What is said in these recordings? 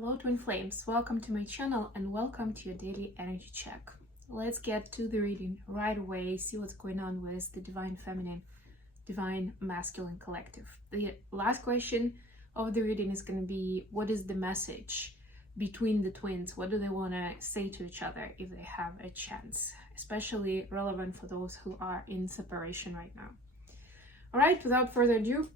Hello twin flames, welcome to my channel and welcome to your daily energy check. Let's get to the reading right away, see what's going on with the divine feminine, divine masculine collective. The last question of the reading is going to be, what is the message between the twins? What do they want to say to each other if they have a chance? Especially relevant for those who are in separation right now. All right, without further ado,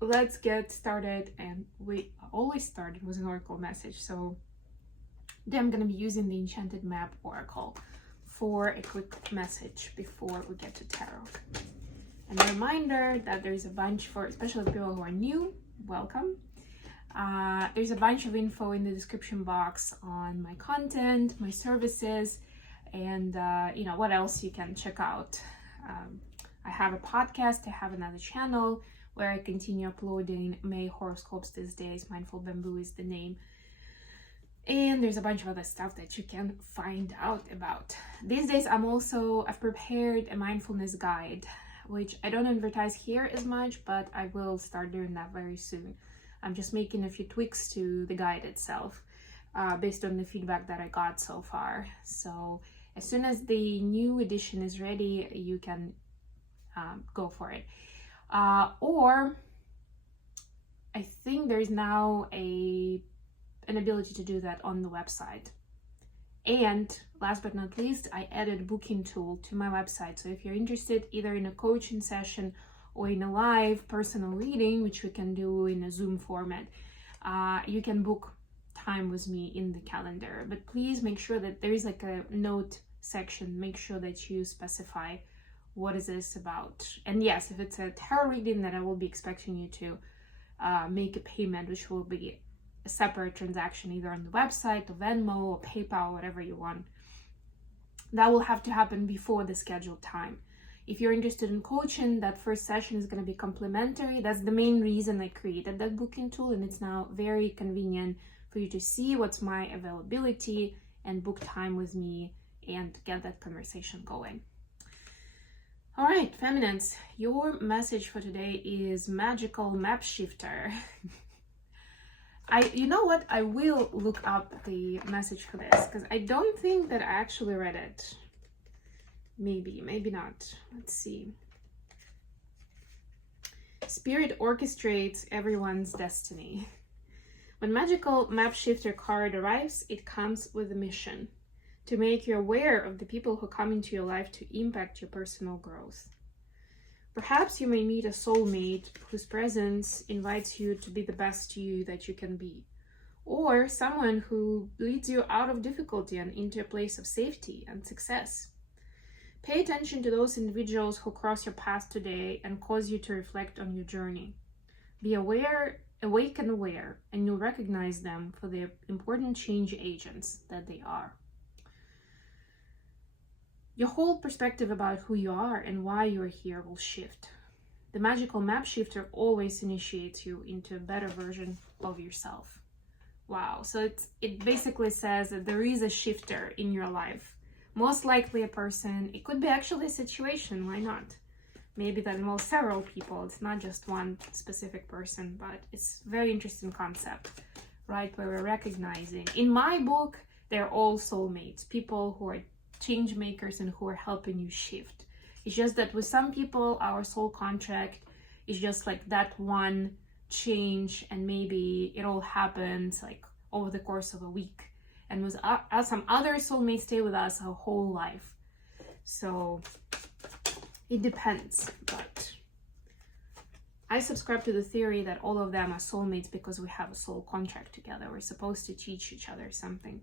let's get started. And we always start with an oracle message, so then I'm going to be using the enchanted map oracle for a quick message before we get to tarot. And a reminder that there's a bunch for especially people who are new, welcome. There's a bunch of info in the description box on my content, my services, and what else you can check out. I have a podcast, I have another channel where I continue uploading May horoscopes these days. Mindful Bamboo is the name. And there's a bunch of other stuff that you can find out about. These days I've prepared a mindfulness guide, which I don't advertise here as much, but I will start doing that very soon. I'm just making a few tweaks to the guide itself, based on the feedback that I got so far. So as soon as the new edition is ready, you can go for it. Or I think there's now an ability to do that on the website. And last but not least, I added a booking tool to my website. So if you're interested either in a coaching session or in a live personal reading, which we can do in a Zoom format, you can book time with me in the calendar. But please make sure that there is like a note section. Make sure that you specify what is this about. And yes, if it's a tarot reading, then I will be expecting you to make a payment, which will be a separate transaction either on the website or Venmo or PayPal, whatever you want. That will have to happen before the scheduled time. If you're interested in coaching, that first session is going to be complimentary. That's the main reason I created that booking tool, and it's now very convenient for you to see what's my availability and book time with me and get that conversation going. All right, feminines, your message for today is magical map shifter. You know what? I will look up the message for this because I don't think that I actually read it. Maybe not. Let's see. Spirit orchestrates everyone's destiny. When magical map shifter card arrives, it comes with a mission: to make you aware of the people who come into your life to impact your personal growth. Perhaps you may meet a soulmate whose presence invites you to be the best you that you can be, or someone who leads you out of difficulty and into a place of safety and success. Pay attention to those individuals who cross your path today and cause you to reflect on your journey. Be aware, awake and aware, and you'll recognize them for the important change agents that they are. Your whole perspective about who you are and why you're here will shift. The magical map shifter always initiates you into a better version of yourself. Wow, so it basically says that there is a shifter in your life. Most likely a person, it could be actually a situation, why not? Maybe that involves several people, it's not just one specific person, but it's a very interesting concept, right? Where we're recognizing, in my book, they're all soulmates, people who are change makers and who are helping you shift. It's just that with some people, our soul contract is just like that one change, and maybe it all happens like over the course of a week. And with some other soulmates stay with us our whole life. So it depends, but I subscribe to the theory that all of them are soulmates because we have a soul contract together. We're supposed to teach each other something.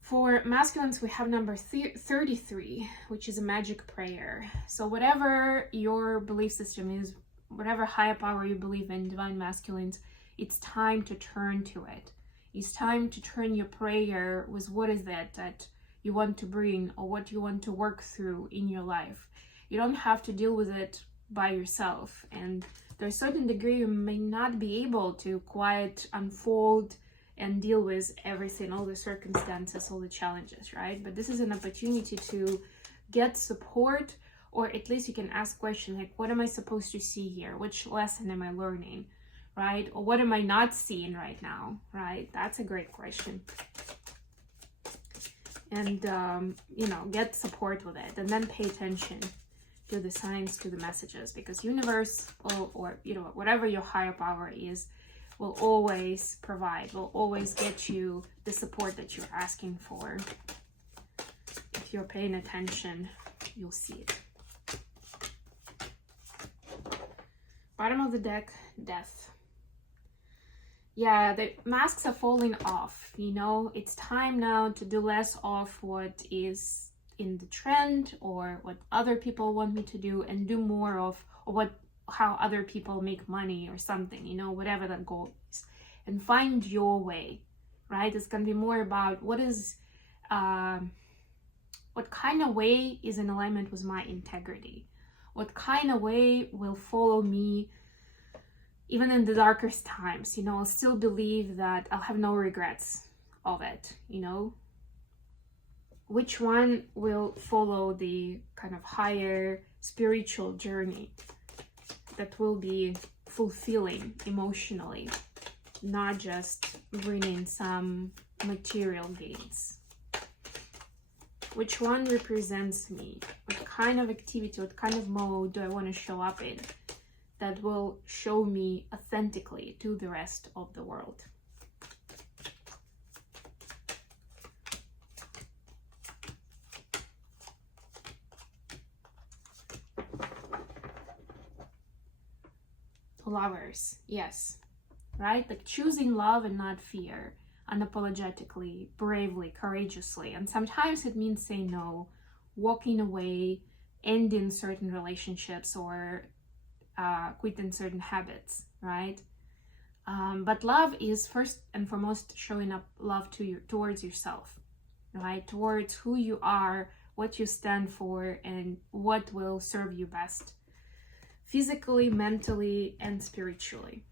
For masculines, we have number 33, which is a magic prayer. So whatever your belief system is, whatever higher power you believe in, divine masculines, it's time to turn to it. It's time to turn your prayer with what is that you want to bring or what you want to work through in your life. You don't have to deal with it by yourself. And to a certain degree, you may not be able to quite unfold and deal with everything, all the circumstances, all the challenges, right? But this is an opportunity to get support, or at least you can ask questions like, what am I supposed to see here? Which lesson am I learning, right? Or what am I not seeing right now, right? That's a great question. And, you know, get support with it, and then pay attention to the signs, to the messages, because universe or you know, whatever your higher power is, will always provide, will always get you the support that you're asking for. If you're paying attention, you'll see it. Bottom of the deck, Death. Yeah, the masks are falling off, you know. It's time now to do less of what is in the trend or what other people want me to do, and do more of how other people make money or something, you know, whatever that goal is. And find your way, right? It's going to be more about what kind of way is in alignment with my integrity. What kind of way will follow me even in the darkest times, you know. I'll still believe that I'll have no regrets of it, you know. Which one will follow the kind of higher spiritual journey that will be fulfilling emotionally, not just bringing some material gains? Which one represents me? What kind of activity, what kind of mode do I want to show up in that will show me authentically to the rest of the world? Lovers, yes, right? Like choosing love and not fear, unapologetically, bravely, courageously. And sometimes it means saying no, walking away, ending certain relationships, or quitting certain habits, right? But love is first and foremost showing up love towards yourself, right? Towards who you are, what you stand for, and what will serve you best, physically, mentally, and spiritually.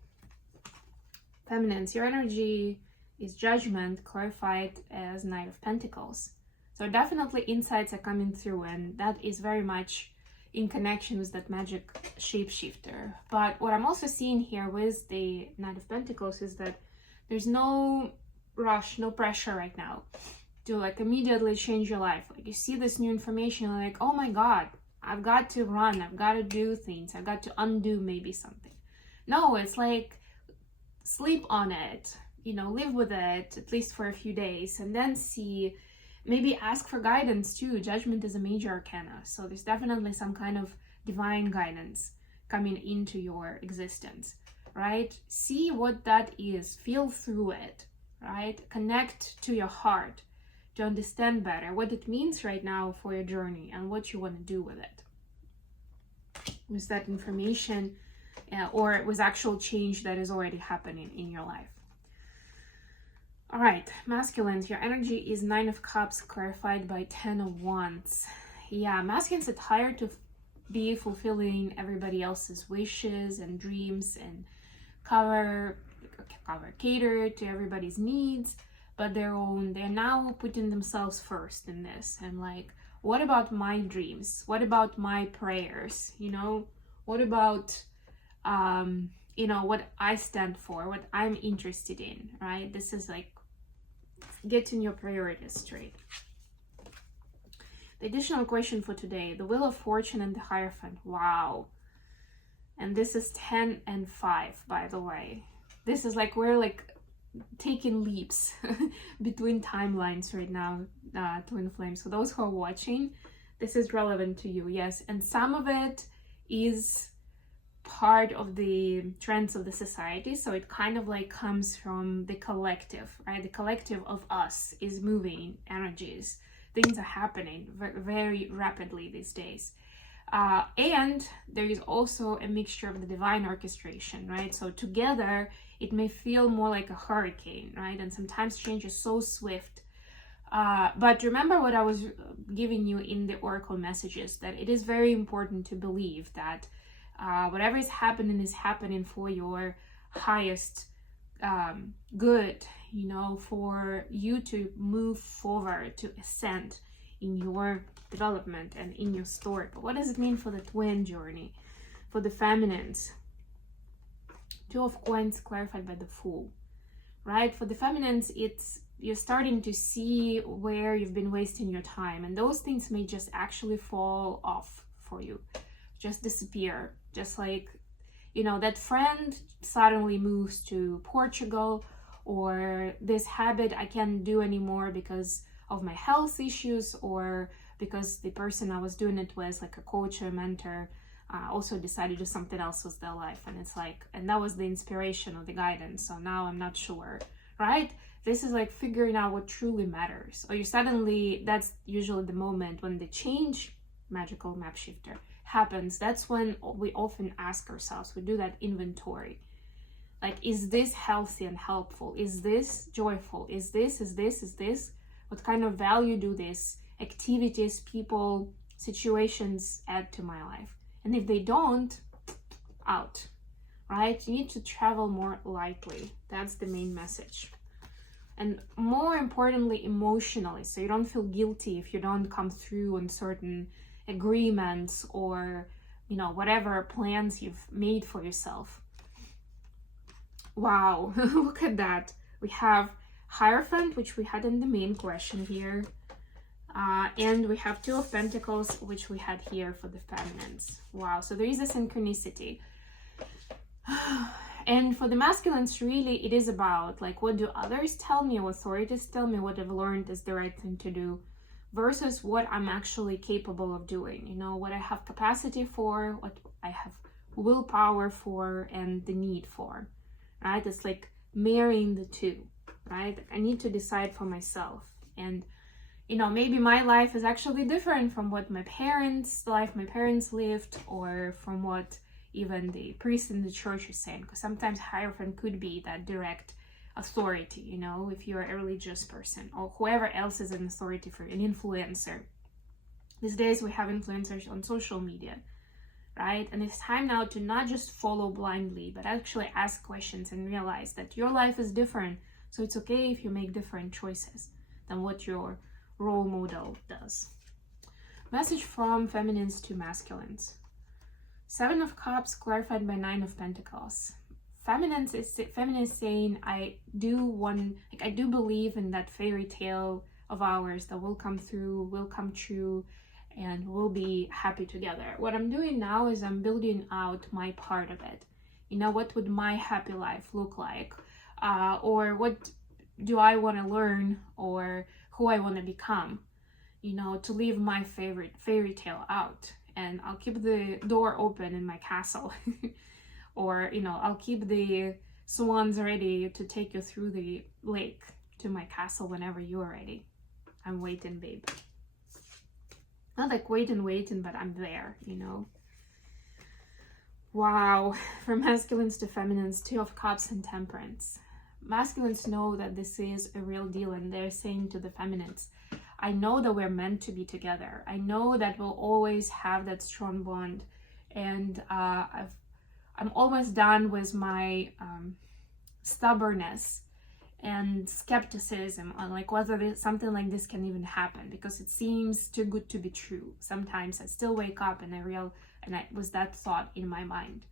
Feminines, your energy is Judgment, clarified as Knight of Pentacles. So definitely insights are coming through, and that is very much in connection with that magic shapeshifter. But what I'm also seeing here with the Knight of Pentacles is that there's no rush, no pressure right now to like immediately change your life. Like you see this new information, you're like, oh my God, I've got to run, I've got to do things, I've got to undo maybe something. No, it's like sleep on it, you know, live with it at least for a few days, and then see, maybe ask for guidance too. Judgment is a major arcana, so there's definitely some kind of divine guidance coming into your existence, right? See what that is, feel through it, right? Connect to your heart to understand better what it means right now for your journey and what you want to do with it. With that information or with actual change that is already happening in your life. All right, masculines, your energy is 9 of Cups, clarified by 10 of Wands. Yeah, masculines are tired to be fulfilling everybody else's wishes and dreams and cater to everybody's needs but their own. They're now putting themselves first in this, and like, what about my dreams? What about my prayers? You know, what about you know, what I stand for, what I'm interested in, right? This is like getting your priorities straight. The additional question for today, the Wheel of Fortune and the Hierophant. Wow. And this is 10 and 5, by the way. This is like, we're like taking leaps between timelines right now, twin flames. For those who are watching, this is relevant to you, yes. And some of it is part of the trends of the society, so it kind of like comes from the collective, right? The collective of us is moving energies. Things are happening very rapidly these days. And there is also a mixture of the divine orchestration, right? So together it may feel more like a hurricane, right? And sometimes change is so swift. But remember what I was giving you in the oracle messages, that it is very important to believe that whatever is happening for your highest good, you know, for you to move forward, to ascend in your development and in your story. But what does it mean for the twin journey, for the feminines Two of Coins clarified by the Fool, right? For the feminines, it's you're starting to see where you've been wasting your time, and those things may just actually fall off for you, just disappear. Just like, you know, that friend suddenly moves to Portugal, or this habit I can't do anymore because of my health issues, or because the person I was doing it with, like a coach or a mentor, also decided to do something else with their life. And it's like, and that was the inspiration or the guidance. So now I'm not sure, right? This is like figuring out what truly matters. Or you suddenly, that's usually the moment when the change, magical map shifter, happens. That's when we often ask ourselves, we do that inventory. Like, is this healthy and helpful? Is this joyful? Is this? What kind of value do these activities, people, situations add to my life? And if they don't, out, right? You need to travel more lightly. That's the main message. And more importantly, emotionally, so you don't feel guilty if you don't come through on certain agreements or, you know, whatever plans you've made for yourself. Wow, look at that. We have Hierophant, which we had in the main question here. And we have Two of Pentacles, which we had here for the feminines. Wow, so there is a synchronicity. And for the masculines, really, it is about, like, what do others tell me, or authorities tell me, what I've learned is the right thing to do, versus what I'm actually capable of doing, you know, what I have capacity for, what I have willpower for, and the need for, right? It's like marrying the two, right? I need to decide for myself. And, you know, maybe my life is actually different from what my parents' life, my parents lived, or from what even the priest in the church is saying. Because sometimes Hierophant could be that direct authority, you know, if you're a religious person, or whoever else is an authority for an influencer. These days we have influencers on social media, right? And it's time now to not just follow blindly, but actually ask questions and realize that your life is different. So it's okay if you make different choices than what your role model does. Message from feminines to masculines. Seven of Cups clarified by Nine of Pentacles. Feminine is saying, I do believe in that fairy tale of ours that will come through, will come true, and we'll be happy together. What I'm doing now is I'm building out my part of it. You know, what would my happy life look like? Or what do I want to learn, or who I want to become? You know, to leave my favorite fairy tale out. And I'll keep the door open in my castle. Or, you know, I'll keep the swans ready to take you through the lake to my castle whenever you're ready. I'm waiting, babe. Not like waiting, but I'm there, you know. Wow. From masculines to feminines, Two of Cups and Temperance. Masculines know that this is a real deal, and they're saying to the feminines, I know that we're meant to be together. I know that we'll always have that strong bond. And I'm almost done with my stubbornness and skepticism on like whether something like this can even happen, because it seems too good to be true. Sometimes I still wake up and I was that thought in my mind.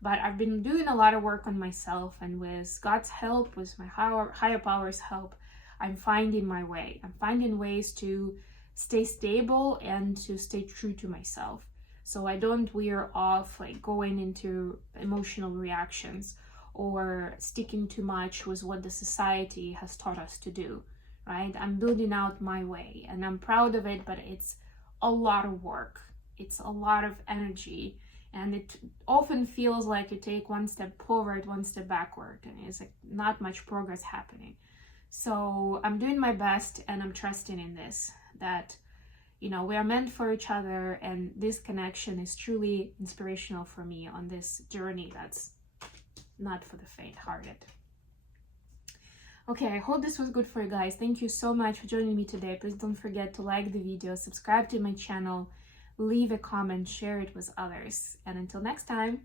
But I've been doing a lot of work on myself, and with God's help, with my higher power's help, I'm finding my way. I'm finding ways to stay stable and to stay true to myself. So I don't veer off, like going into emotional reactions or sticking too much with what the society has taught us to do, right? I'm building out my way, and I'm proud of it, but it's a lot of work. It's a lot of energy, and it often feels like you take one step forward, one step backward, and it's like not much progress happening. So I'm doing my best, and I'm trusting in this, that, you know, we are meant for each other, and this connection is truly inspirational for me on this journey that's not for the faint-hearted. Okay, I hope this was good for you guys. Thank you so much for joining me today. Please don't forget to like the video, subscribe to my channel, leave a comment, share it with others. And until next time.